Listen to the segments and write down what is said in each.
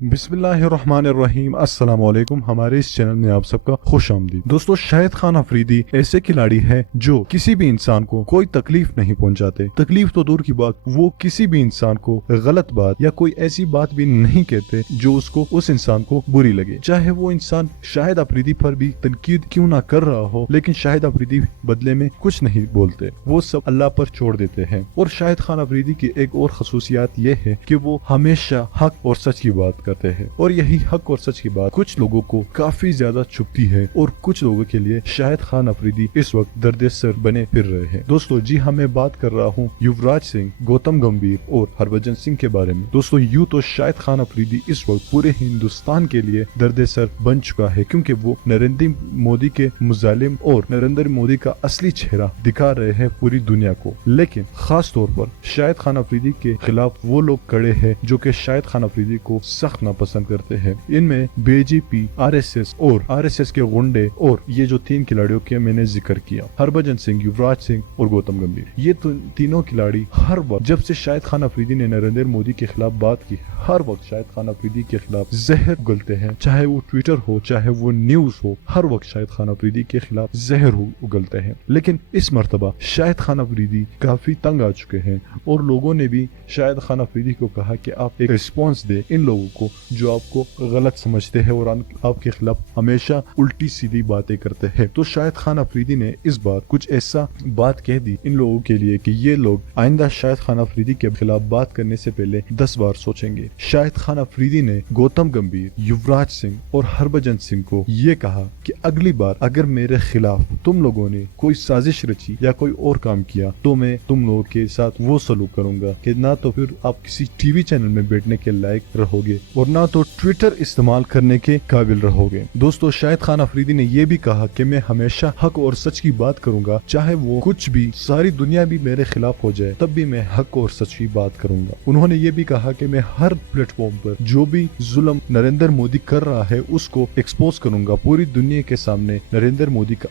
بسم اللہ الرحمن الرحیم، السلام علیکم۔ ہمارے اس چینل میں آپ سب کا خوش آمدید۔ دوستو، شاہد خان افریدی ایسے کھلاڑی ہے جو کسی بھی انسان کو کوئی تکلیف نہیں پہنچاتے۔ تکلیف تو دور کی بات، وہ کسی بھی انسان کو غلط بات یا کوئی ایسی بات بھی نہیں کہتے جو اس انسان کو بری لگے، چاہے وہ انسان شاہد افریدی پر بھی تنقید کیوں نہ کر رہا ہو، لیکن شاہد افریدی بدلے میں کچھ نہیں بولتے، وہ سب اللہ پر چھوڑ دیتے ہیں۔ اور شاہد خان افریدی کی ایک اور خصوصیات یہ ہے کہ وہ ہمیشہ حق اور سچ کی بات کرتے ہیں، اور یہی حق اور سچ کی بات کچھ لوگوں کو کافی زیادہ چبھتی ہے، اور کچھ لوگوں کے لیے شاہد خان افریدی اس وقت درد سر بنے پھر رہے ہیں۔ دوستو جی ہاں، میں بات کر رہا ہوں یوراج سنگھ، گوتم گمبھیر اور ہربھجن سنگھ کے بارے میں۔ دوستو یوں تو شاہد خان افریدی اس وقت پورے ہندوستان کے لیے درد سر بن چکا ہے، کیونکہ وہ نریندر مودی کے مظالم اور نریندر مودی کا اصلی چہرہ دکھا رہے ہیں پوری دنیا کو۔ لیکن خاص طور پر شاہد خان افریدی کے خلاف وہ لوگ کڑے ہیں جو کہ شاہد خان افریدی کو سخت ناپسند کرتے ہیں۔ ان میں بی جے پی، آر ایس ایس کے غنڈے اور یہ جو تین کھلاڑیوں کے میں نے ذکر کیا، ہربھجن سنگھ، یوراج سنگھ اور گوتم گمبھیر، یہ تینوں کھلاڑی ہر وقت جب سے شاہد خان افریدی نے نریندر مودی کے خلاف بات کی، ہر وقت شاہد خان افریدی کے خلاف زہر اگلتے ہیں، چاہے وہ ٹویٹر ہو، چاہے وہ نیوز ہو، ہر وقت شاہد خان افریدی کے خلاف زہر اگلتے ہیں۔ لیکن اس مرتبہ شاہد خان افریدی کافی تنگ آ چکے ہیں، اور لوگوں نے بھی شاہد خان افریدی کو کہا کہ آپ ایک رسپانس دے ان لوگوں کو جو آپ کو غلط سمجھتے ہیں اور آپ کے خلاف ہمیشہ الٹی سیدھی باتیں کرتے ہیں۔ تو شاہد خان افریدی نے اس بار کچھ ایسا بات کہہ دی ان لوگوں کے لیے کہ یہ لوگ آئندہ شاہد خان افریدی کے خلاف بات کرنے سے پہلے 10 بار سوچیں گے۔ شاہد خان افریدی نے گوتم گمبھیر، یوراج سنگھ اور ہربھجن سنگھ کو یہ کہا کہ اگلی بار اگر میرے خلاف تم لوگوں نے کوئی سازش رچی یا کوئی اور کام کیا تو میں تم لوگوں کے ساتھ وہ سلوک کروں گا کہ نہ تو پھر آپ کسی ٹی وی چینل میں بیٹھنے کے لائق رہو گے اور نہ تو ٹویٹر استعمال کرنے کے قابل رہو گے۔ دوستو شاہد خان افریدی نے یہ بھی کہا کہ میں ہمیشہ حق اور سچ کی بات کروں گا، چاہے وہ کچھ بھی ساری دنیا بھی میرے خلاف ہو جائے تب بھی میں حق اور سچ کی بات کروں گا۔ انہوں نے یہ بھی کہا کہ میں ہر پلیٹ فارم پر جو بھی ظلم نریندر مودی کر رہا ہے اس کو ایکسپوز کروں گا، پوری دنیا کے سامنے نریندر مودی کا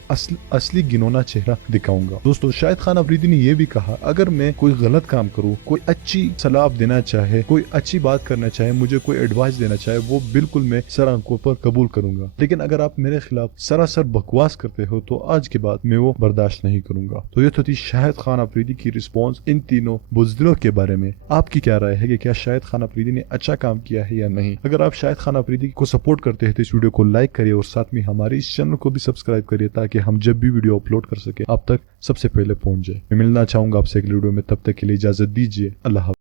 اصلی گنونا چہرہ دکھاؤں گا۔ دوستو شاہد خان افریدی نے یہ بھی کہا اگر میں کوئی غلط کام کروں، کوئی اچھی صلاح دینا چاہے، کوئی اچھی بات کرنا چاہے، مجھے کوئی ایڈوائس دینا چاہے، وہ بالکل میں سر آنکھوں پر قبول کروں گا، لیکن اگر آپ میرے خلاف سراسر بکواس کرتے ہو تو آج کے بعد میں وہ برداشت نہیں کروں گا۔ تو یہ تو تھی شاہد خان افریدی کی رسپانس ان تینوں بزدلوں کے بارے میں۔ آپ کی کیا رائے ہے کہ کیا شاہد خان افریدی نے اچھا کام کیا ہے یا نہیں؟ اگر آپ شاہد خان افریدی کو سپورٹ کرتے ہیں تو اس ویڈیو کو لائک کریے اور ساتھ میں ہمارے اس چینل کو بھی سبسکرائب کریے تاکہ ہم جب بھی ویڈیو اپلوڈ کر سکیں آپ تک سب سے پہلے پہنچ جائے۔ میں ملنا چاہوں گا آپ سے اگلی ویڈیو میں، تب تک کے لیے اجازت دیجیے۔ اللہ حافظ۔